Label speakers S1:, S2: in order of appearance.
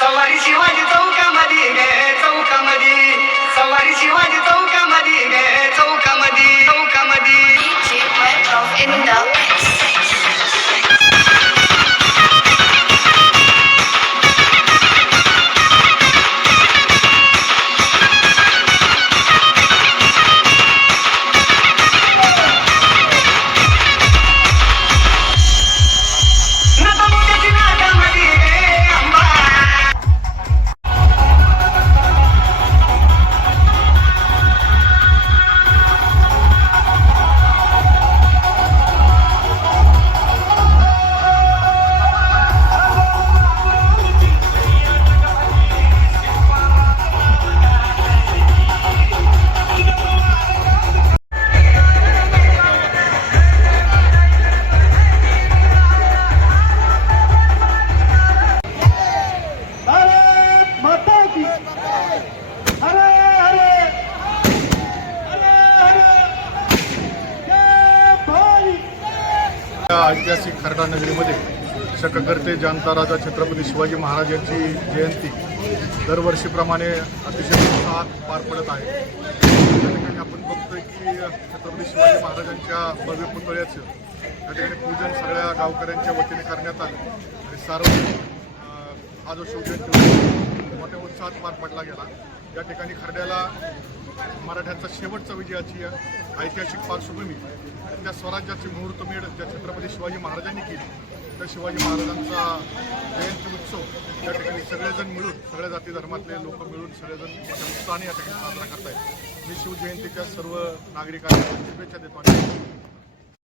S1: सवारी शिवाजी चौकामध्ये चौक ऐतिहासिक खरडा नगरीमध्ये शककर्ते जनता राजा छत्रपती शिवाजी महाराज यांची जयंती दरवर्षीप्रमाणे अतिशय उत्साहात पार पडत आहे. त्या ठिकाणी आपण बघतोय की छत्रपती शिवाजी महाराजांच्या भव्य पुतळ्याचं त्या ठिकाणी पूजन सगळ्या गावकऱ्यांच्या वतीने करण्यात आलं. आणि सार्वजनिक हा जो शिवजयंती मोठ्या उत्साहात पार पडला गेला. या ठिकाणी खरड्याला मराठ्यांचा शेवटचा विजयाची ऐतिहासिक पार्श्वभूमी त्या स्वराज्याची मुहूर्तमेढ ज्या छत्रपती शिवाजी महाराजांनी केली त्या शिवाजी महाराजांचा जयंती उत्सव त्या ठिकाणी सगळेजण मिळून सगळ्या जाती धर्मातले लोक मिळून सगळेजण मोठ्या उत्साहाने या ठिकाणी साजरा करतायत. मी शिवजयंतीच्या सर्व नागरिकांना शुभेच्छा देतो आणि